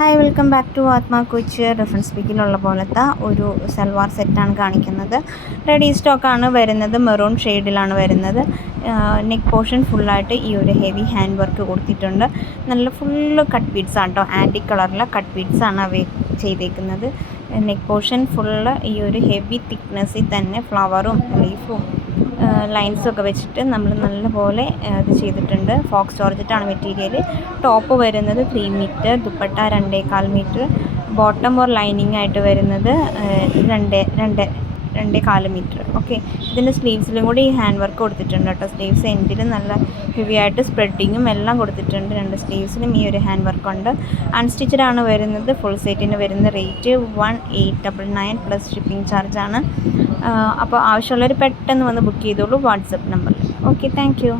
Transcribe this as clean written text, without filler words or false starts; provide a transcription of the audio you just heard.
Hi, welcome back to ആത്മാ കൊച്ച്. Reference സ്പീക്കിലുള്ള പോലത്തെ ഒരു സൽവാർ സെറ്റാണ് കാണിക്കുന്നത്. റെഡി സ്റ്റോക്കാണ് വരുന്നത്. മെറൂൺ ഷെയ്ഡിലാണ് വരുന്നത്. നെക്ക് പോർഷൻ ഫുള്ളായിട്ട് ഈ ഒരു ഹെവി ഹാൻഡ് വർക്ക് കൊടുത്തിട്ടുണ്ട്. നല്ല ഫുള്ള് കട്ട് ബീഡ്സ് ആണ് കേട്ടോ. ആൻറ്റിക് കളറിലെ കട്ട് ബീഡ്സ് ആണ് അവ ചെയ്തേക്കുന്നത്. നെക്ക് പോർഷൻ ഫുള്ള് ഈ ഒരു ഹെവി തിക്നെസ്സിൽ തന്നെ ഫ്ലവറും ലീഫും ലൈൻസൊക്കെ വെച്ചിട്ട് നമ്മൾ നല്ലപോലെ ഇത് ചെയ്തിട്ടുണ്ട്. Fox ജോർജറ്റാണ് material. ടോപ്പ് വരുന്നത് 3 metre, dupatta 2.25 metre, bottom or lining ആയിട്ട് വരുന്നത് 2.25 മീറ്റർ. ഓക്കെ, ഇതിൻ്റെ സ്ലീവ്സിലും കൂടി ഈ ഹാൻഡ് വർക്ക് കൊടുത്തിട്ടുണ്ട് കേട്ടോ. സ്ലീവ്സ് എൻഡിൽ നല്ല ഹെവി ആയിട്ട് സ്പ്രെഡിങ്ങും എല്ലാം കൊടുത്തിട്ടുണ്ട്. 2 സ്ലീവ്സിലും ഈ ഒരു ഹാൻഡ് വർക്കുണ്ട്. അൺസ്റ്റിച്ചഡ് ആണ് വരുന്നത്. ഫുൾ സെറ്റിന് വരുന്ന റേറ്റ് 1899 പ്ലസ് ഷിപ്പിംഗ് ചാർജാണ്. അപ്പോൾ ആവശ്യമുള്ളവർ പെട്ടെന്ന് വന്ന് ബുക്ക് ചെയ്തോളൂ വാട്സപ്പ് നമ്പറിൽ. Okay, thank you.